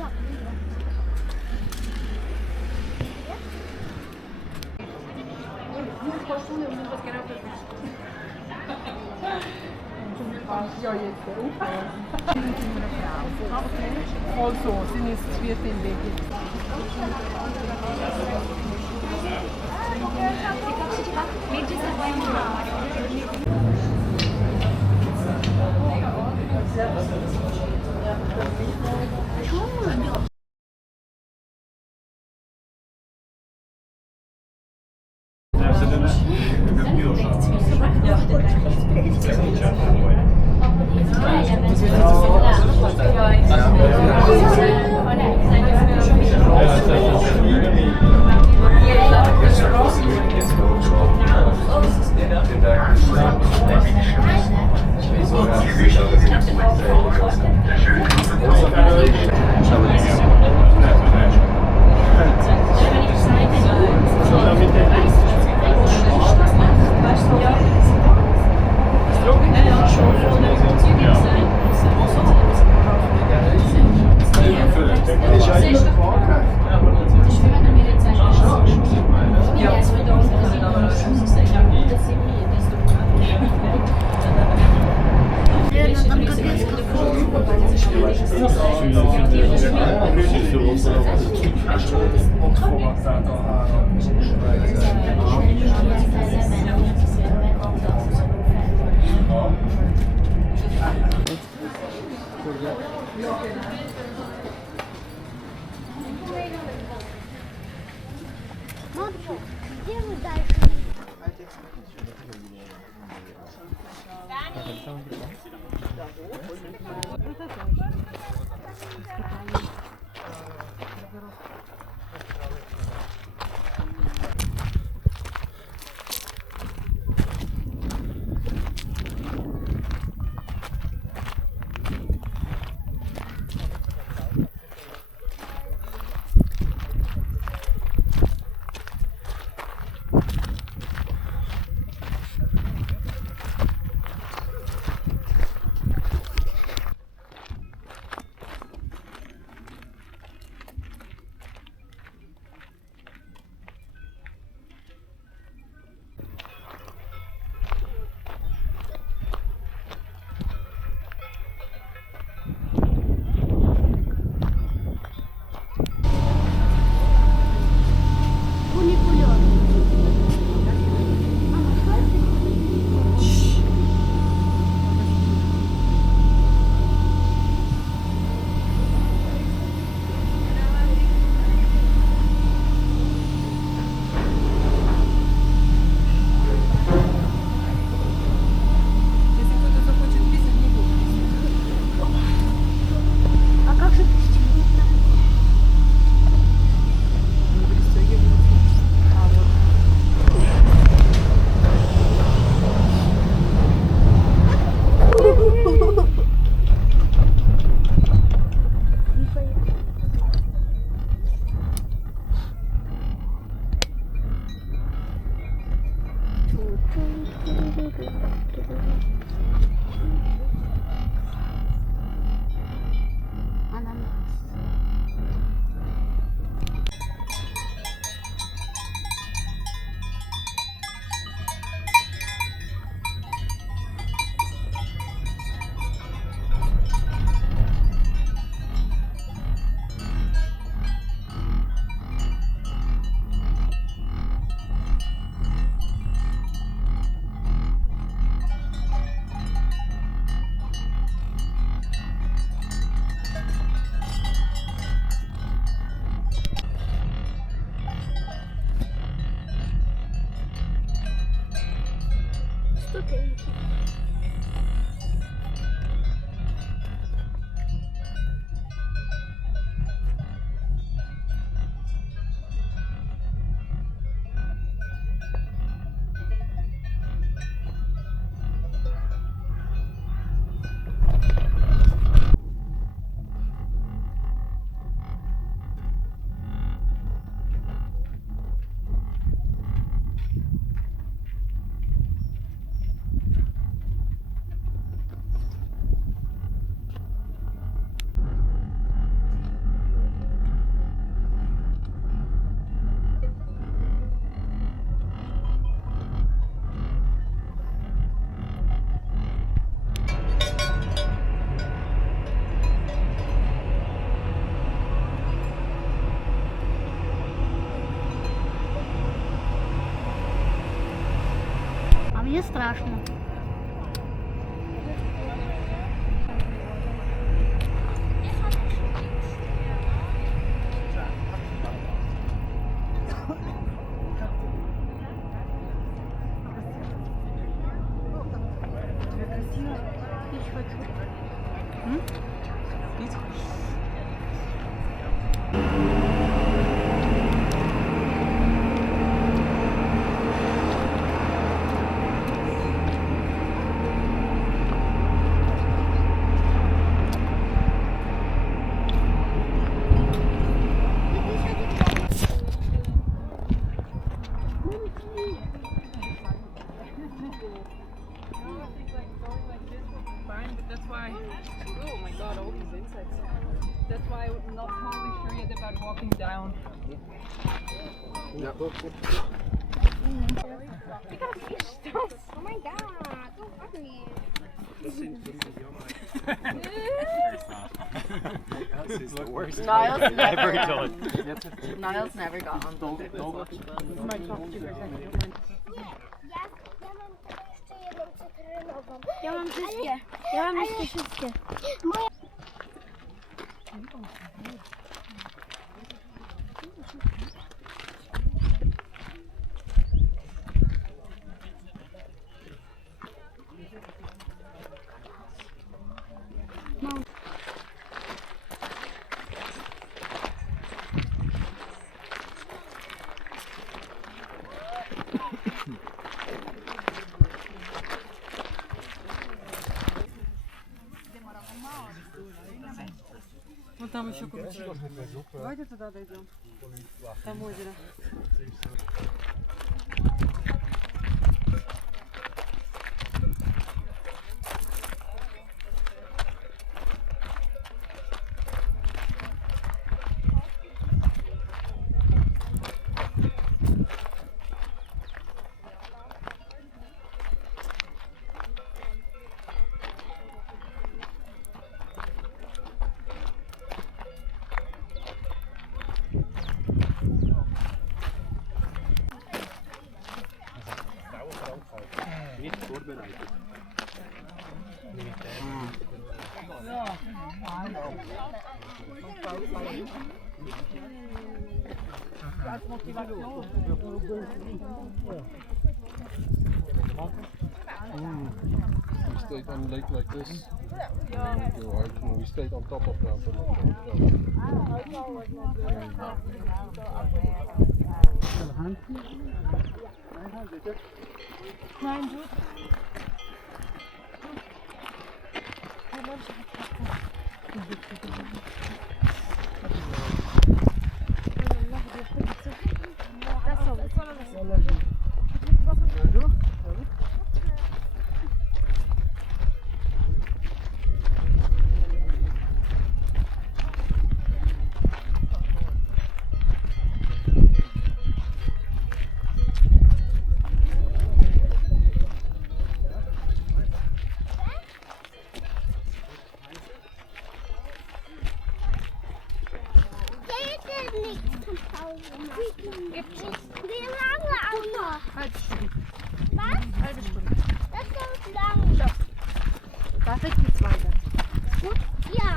Ja, jetzt also, sind es vierte im Weg. Где мы дальше? Не страшно. Fine, but that's why. Oh my god, all these insects. That's why I'm not totally sure yet about walking down. Ja. Ik had fish. Oh my god, so funny. Dat is the worst. Niles never done. Niles never got on the Ja mam wszystkie. Ja mam jeszcze wszystkie. Moja... Вот там еще куда-то. Давайте туда дойдем. Там озеро. Niet voorbereid. We stayed on a lake like this. We stayed on top of that. Nein, du. Wie lange auch noch? Halbe Stunde. Was? Halbe Stunde. Das dauert lang. Dafür geht's weiter. Gut? Ja.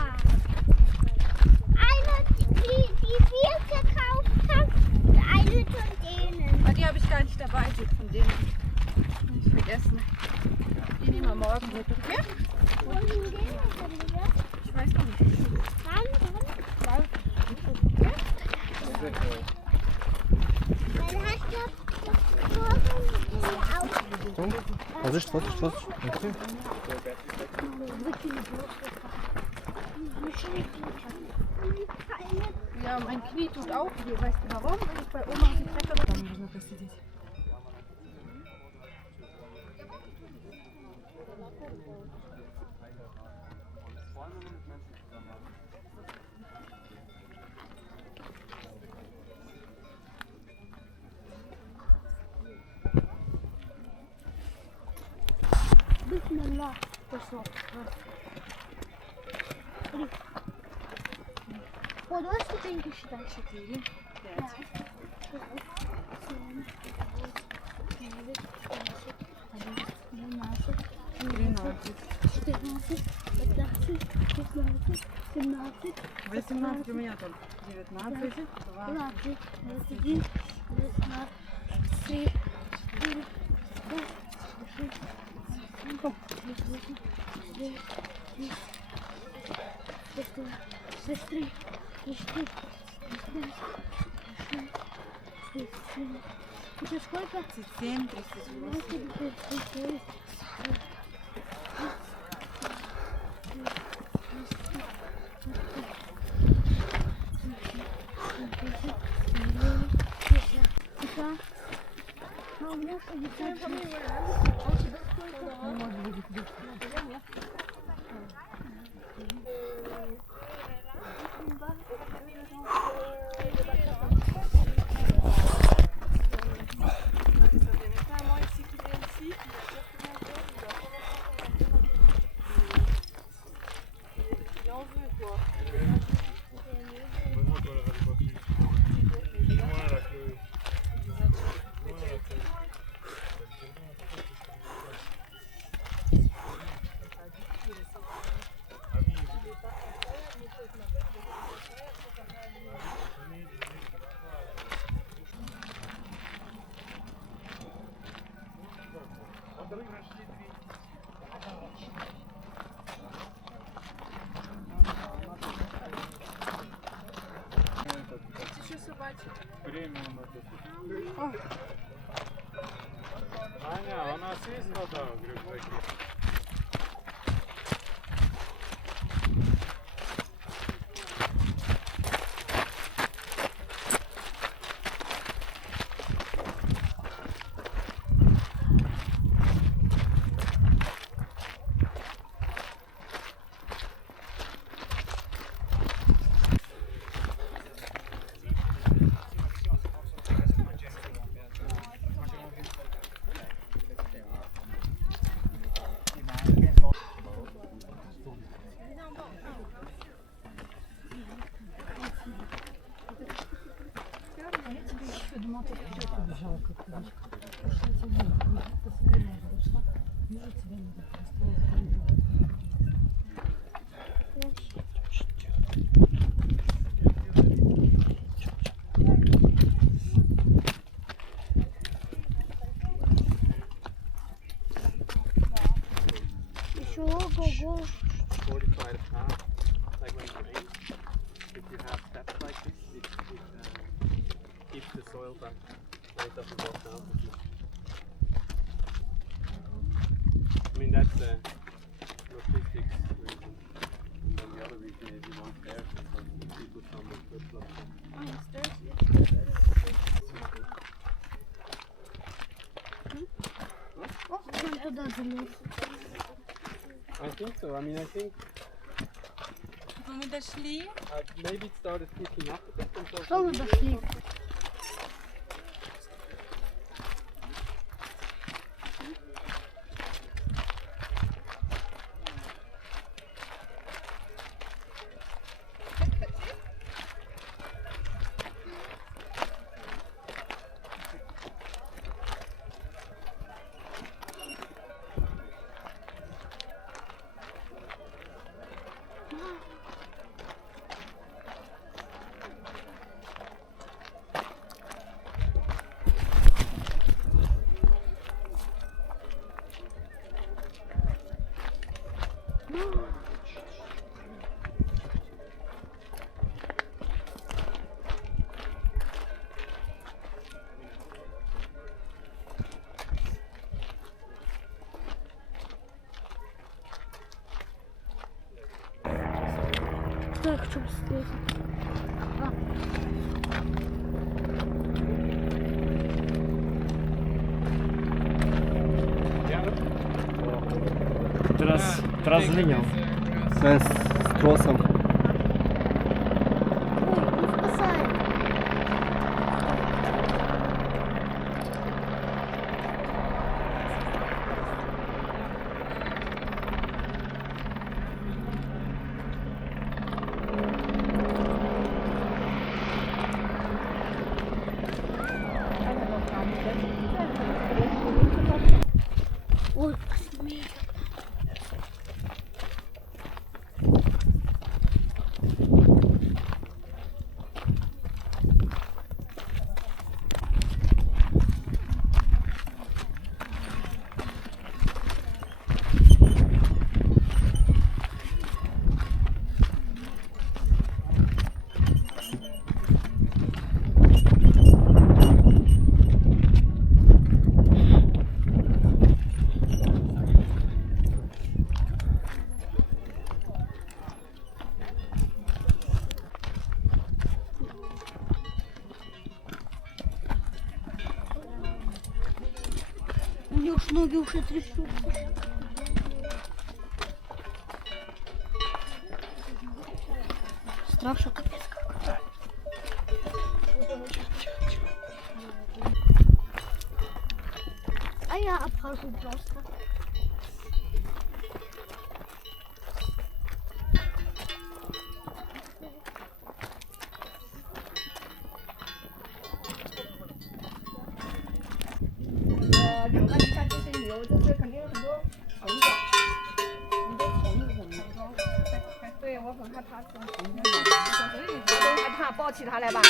Eine, die wir gekauft haben, und eine von denen. Ah, die habe ich gar nicht dabei, die von denen. Nicht vergessen. Die nehmen wir morgen mit. Ja? Wo sind denen denn wieder? Ich weiß noch nicht. Wann? Dann hast du Vorsicht, Vorsicht, Vorsicht. Okay. Ja, mein Knie tut auch weh. Weißt du warum? Weil ich bei Oma auf die Treppe gekommen bin. Bismillah. Подошли деньги считать 4. 5. 7, 8, 9, 10, 11, 12, 14, 15, 16, 17, 18 у меня только. 19, 20. 21, 22, 23, 24, 25, 26, 27. Еще сколько? 37, 38. А у меня 50. Аня, у нас есть вода в рюкзаке? Еще ого-го. 45 pounds, like when you aim, if you have steps like this, it keeps the soil back, so it doesn't drop down. I mean, that's the logistics reason. And then the other reason is you want air, because people come with flip-flops. Он туда залез. I think so. I mean, I think Мы дошли. maybe it started picking up a bit. And so Что мы дошли? Что я хочу посмотреть? Teraz linią. Sen z trosem. Ой, не спасает. Ой, Ноги уже трясут. Страшно капец как. А я обхожу просто.抱起它来吧，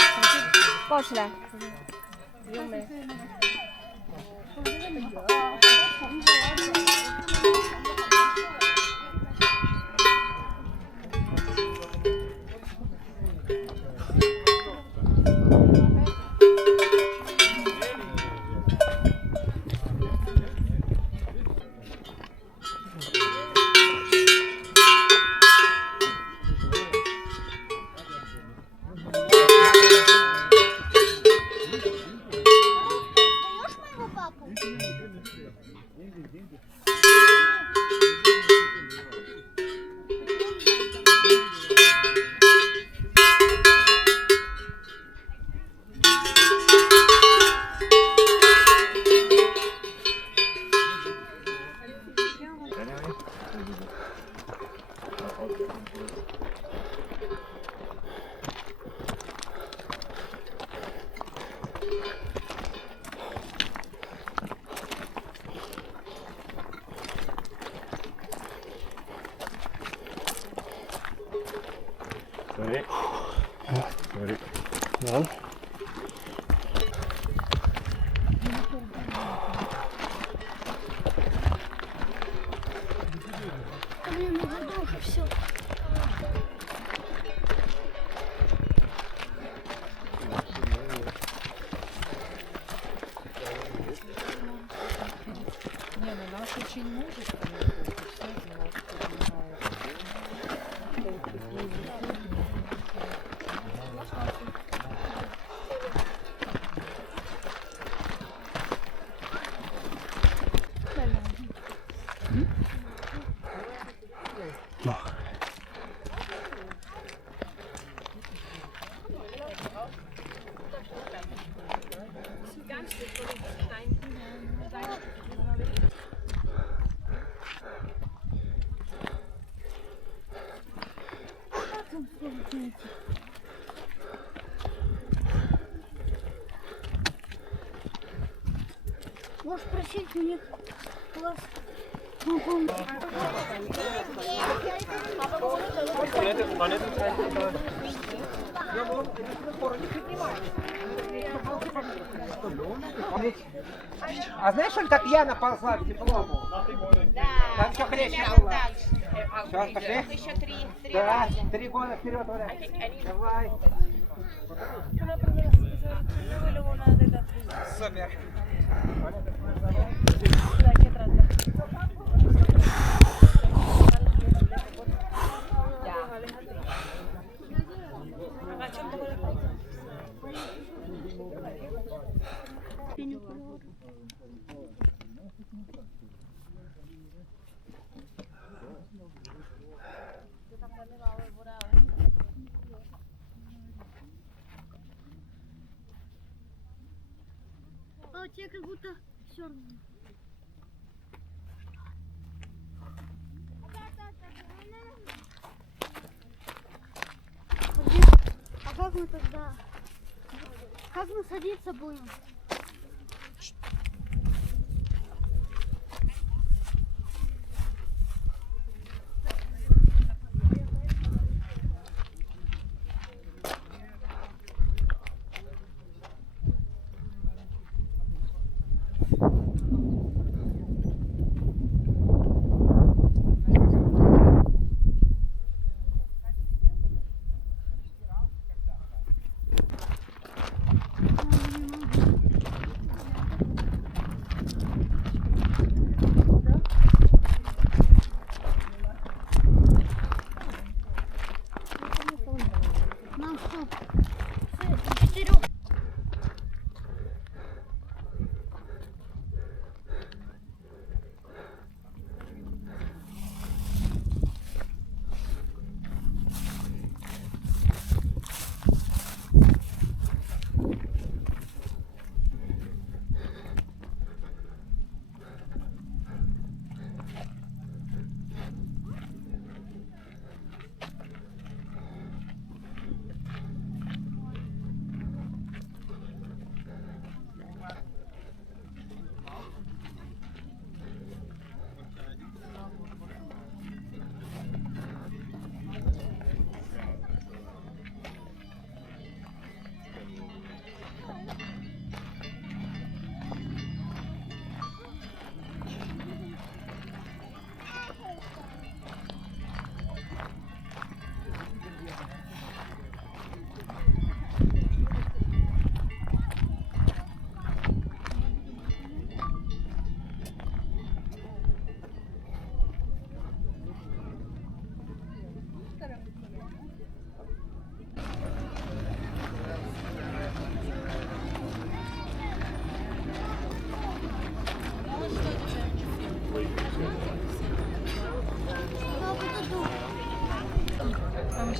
抱起来。不用没。Даешь моего папу? Sorry. Sorry. Ja. Блин, ну вода уже все. Не, ну наш очень мужественный. Все немножко Можешь просить у них класс. А знаешь, что так Яна ползла к диплому? Там еще крепче было. Все, пошли? Еще три Да, раза. 3 года вперед, Оля. Давай. Супер. А у тебя как будто все равно. А как мы тогда? Как мы садиться будем?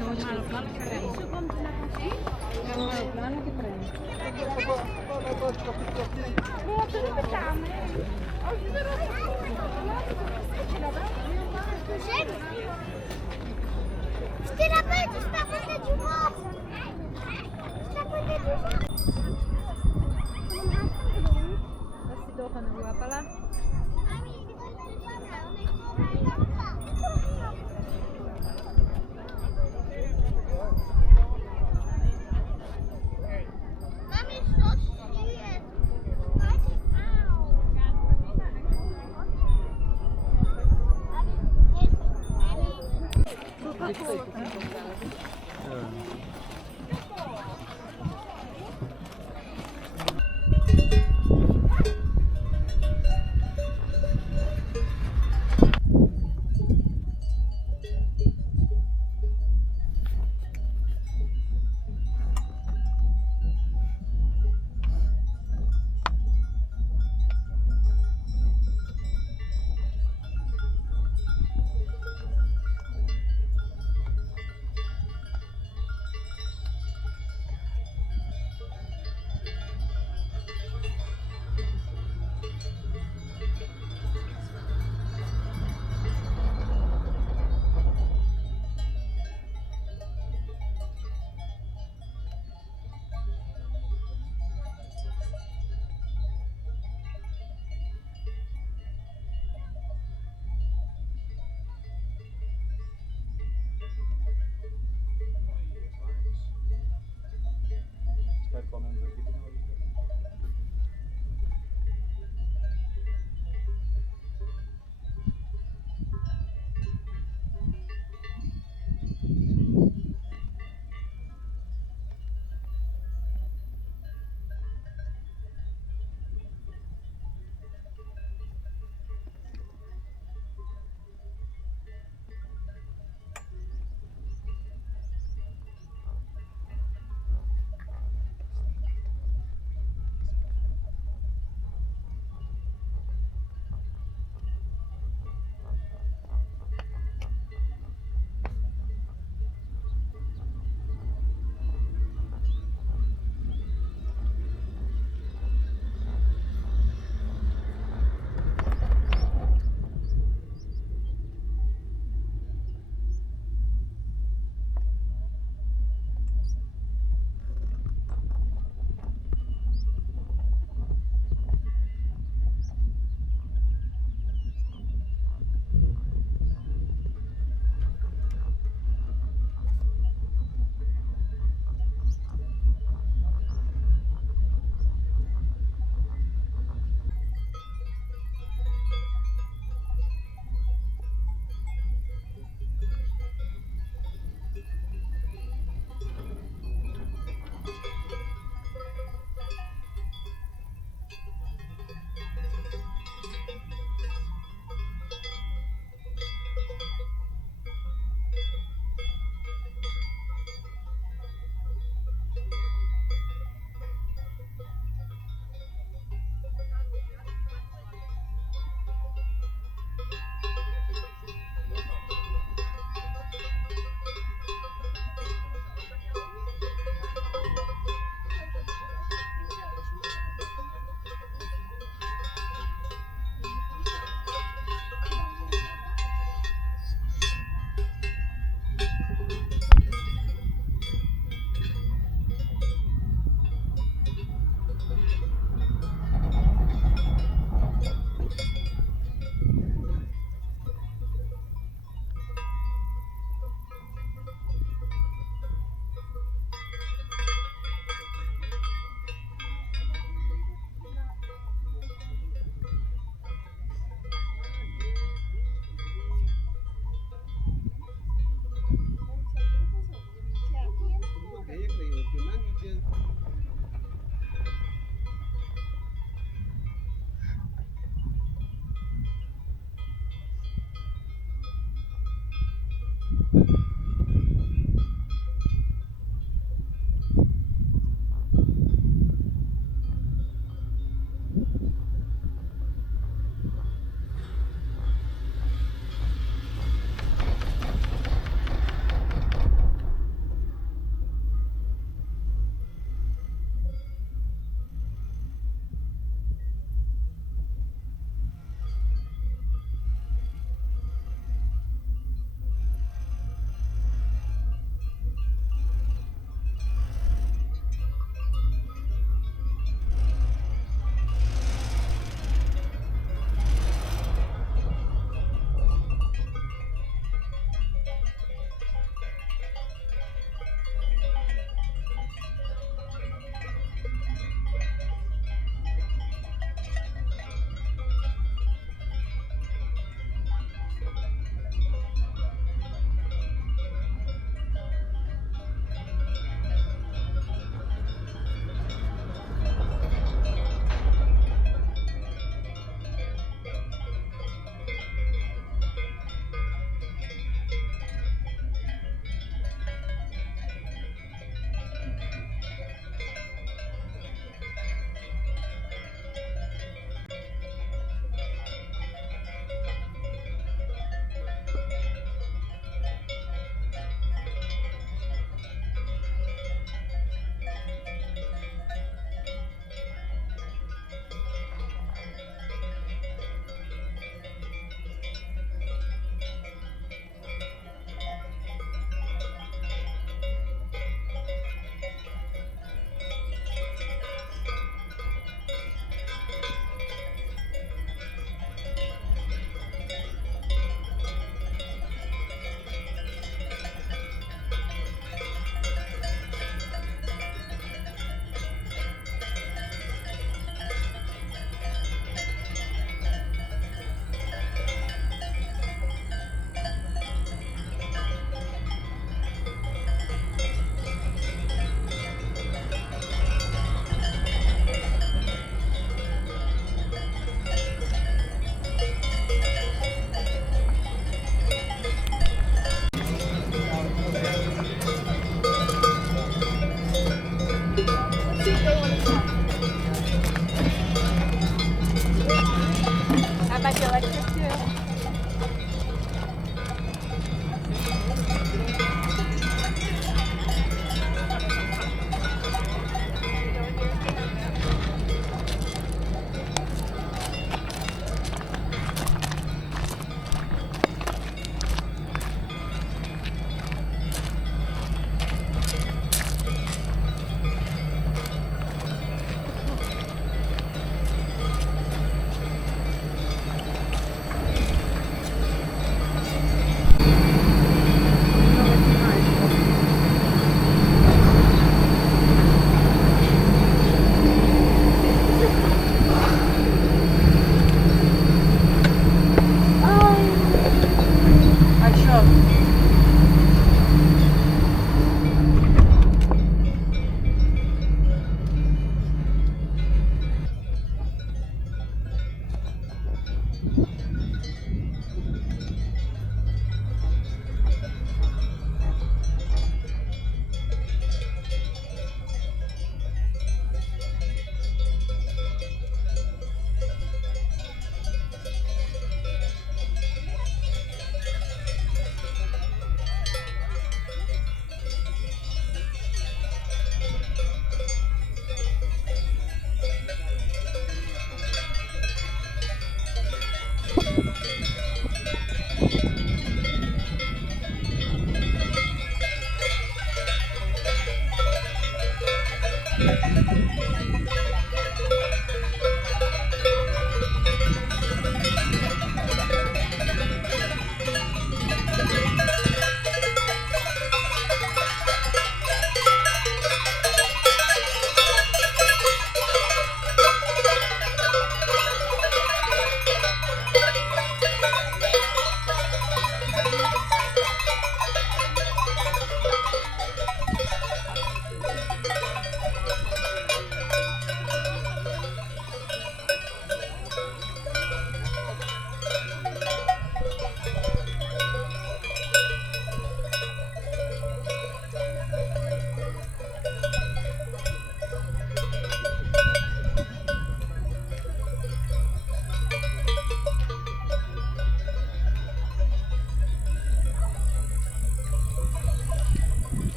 Masih dokan dulu apalah?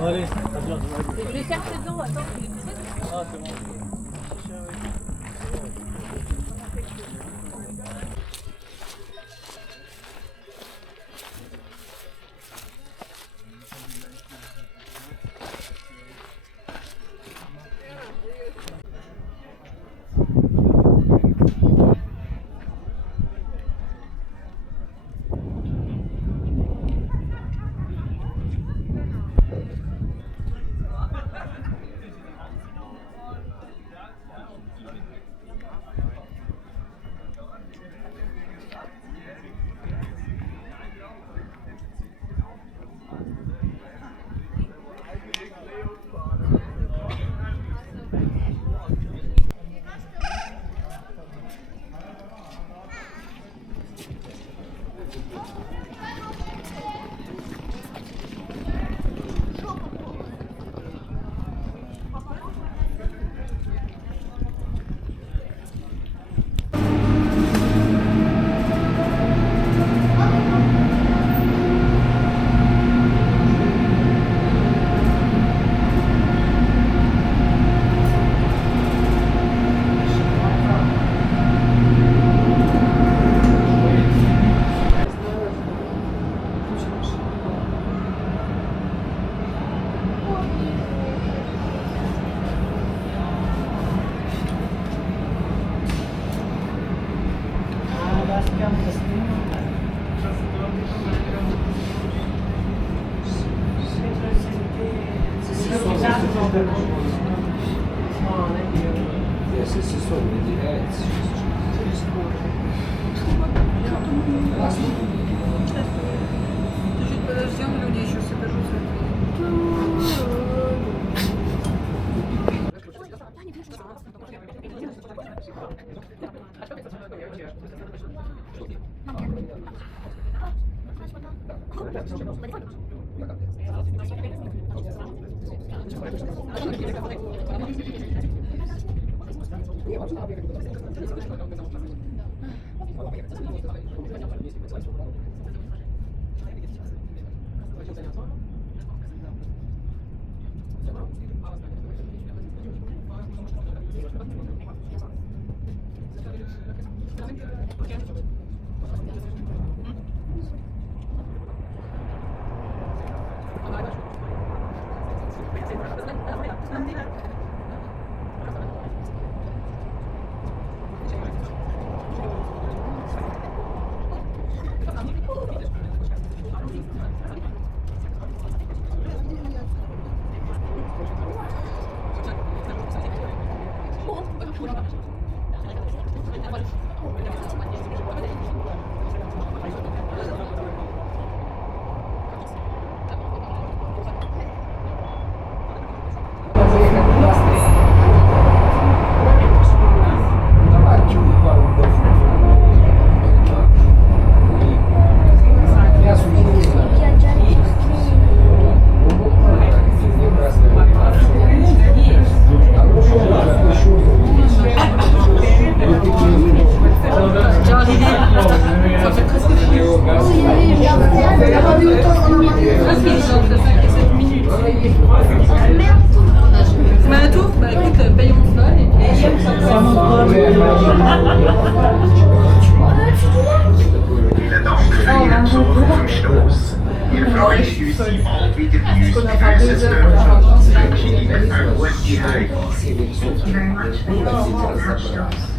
Je vais chercher dedans, attends. Ah, c'est bon. Чуть подождем люди, еще соберутся. Tu mets un tour? Bah écoute, payons ça et puis... La Daumenflöhe zum Stoß. Ihr freut euch Simon wieder bei uns begrüßen dürfen. Ich wünsche Ihnen eine gute Heimfahrt. Thank you very much for your Stoß.